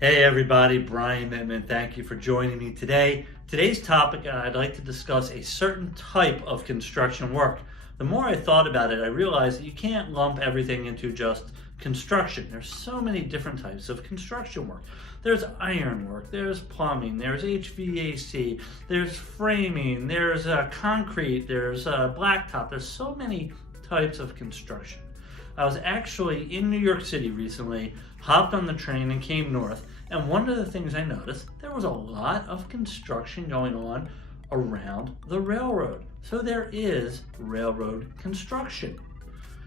Hey everybody, Brian Mittman. Thank you for joining me today. Today's topic, I'd like to discuss a certain type of construction work. The more I thought about it, I realized that you can't lump everything into just construction. There's so many different types of construction work. There's iron work, there's plumbing, there's HVAC, there's framing, there's concrete, there's blacktop. There's so many types of construction. I was actually in New York City recently, hopped on the train and came north, and one of the things I noticed, there was a lot of construction going on around the railroad. So there is railroad construction.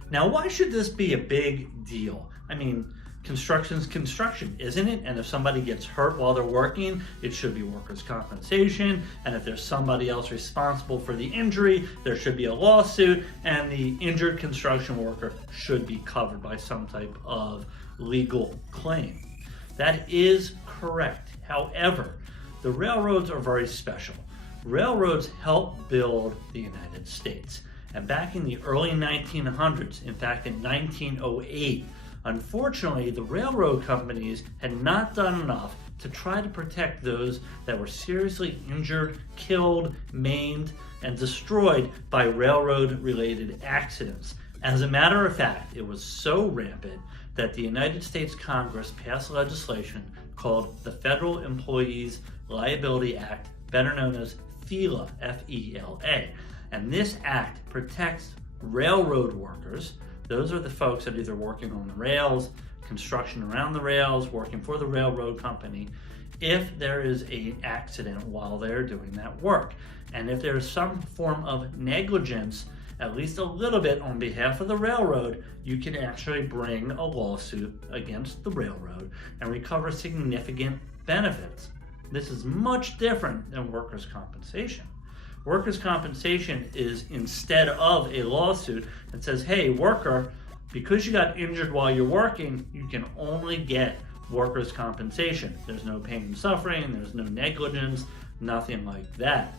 Now, why should this be a big deal? I mean, construction's construction, isn't it? And if somebody gets hurt while they're working, it should be workers' compensation. And if there's somebody else responsible for the injury, there should be a lawsuit, and the injured construction worker should be covered by some type of legal claim. That is correct. However, the railroads are very special. Railroads help build the United States. And back in the early 1900s, in fact in 1908, unfortunately, the railroad companies had not done enough to try to protect those that were seriously injured, killed, maimed, and destroyed by railroad-related accidents. As a matter of fact, it was so rampant that the United States Congress passed legislation called the Federal Employers Liability Act, better known as FELA, F-E-L-A. And this act protects railroad workers. Those are the folks that are either working on the rails, construction around the rails, working for the railroad company, if there is an accident while they're doing that work. And if there's some form of negligence, at least a little bit on behalf of the railroad, you can actually bring a lawsuit against the railroad and recover significant benefits. This is much different than workers' compensation. Workers' compensation is instead of a lawsuit that says, hey, worker, because you got injured while you're working, you can only get workers' compensation. There's no pain and suffering, there's no negligence, nothing like that.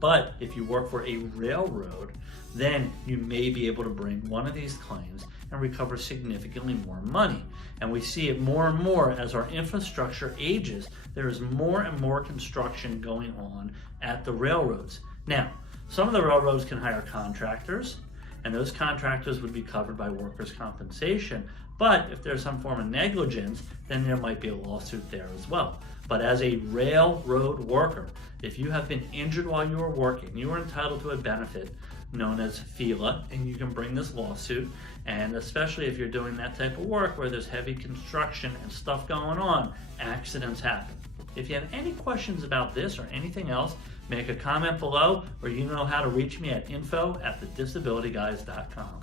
But if you work for a railroad, then you may be able to bring one of these claims and recover significantly more money. And we see it more and more as our infrastructure ages. There is more and more construction going on at the railroads. Now, some of the railroads can hire contractors, and those contractors would be covered by workers' compensation. But if there's some form of negligence, then there might be a lawsuit there as well. But as a railroad worker, if you have been injured while you were working, you are entitled to a benefit known as FELA, and you can bring this lawsuit. And especially if you're doing that type of work where there's heavy construction and stuff going on, accidents happen. If you have any questions about this or anything else, make a comment below, or you know how to reach me at info@thedisabilityguys.com.